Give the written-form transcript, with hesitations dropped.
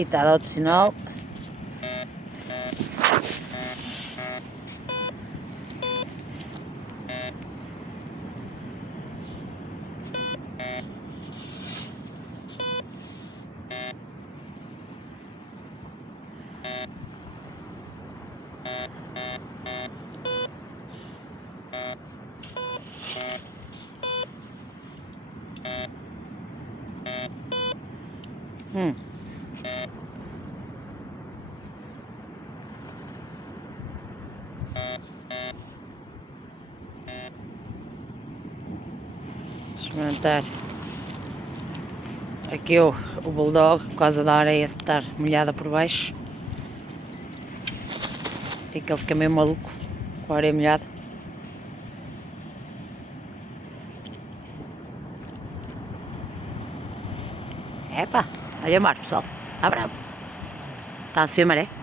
Aqui está dado o sinal. Experimentar aqui o bulldog por causa da areia estar molhada por baixo e que ele fica meio maluco com a areia molhada. Epa, olha o mar, pessoal, está bravo, está a subir a maré.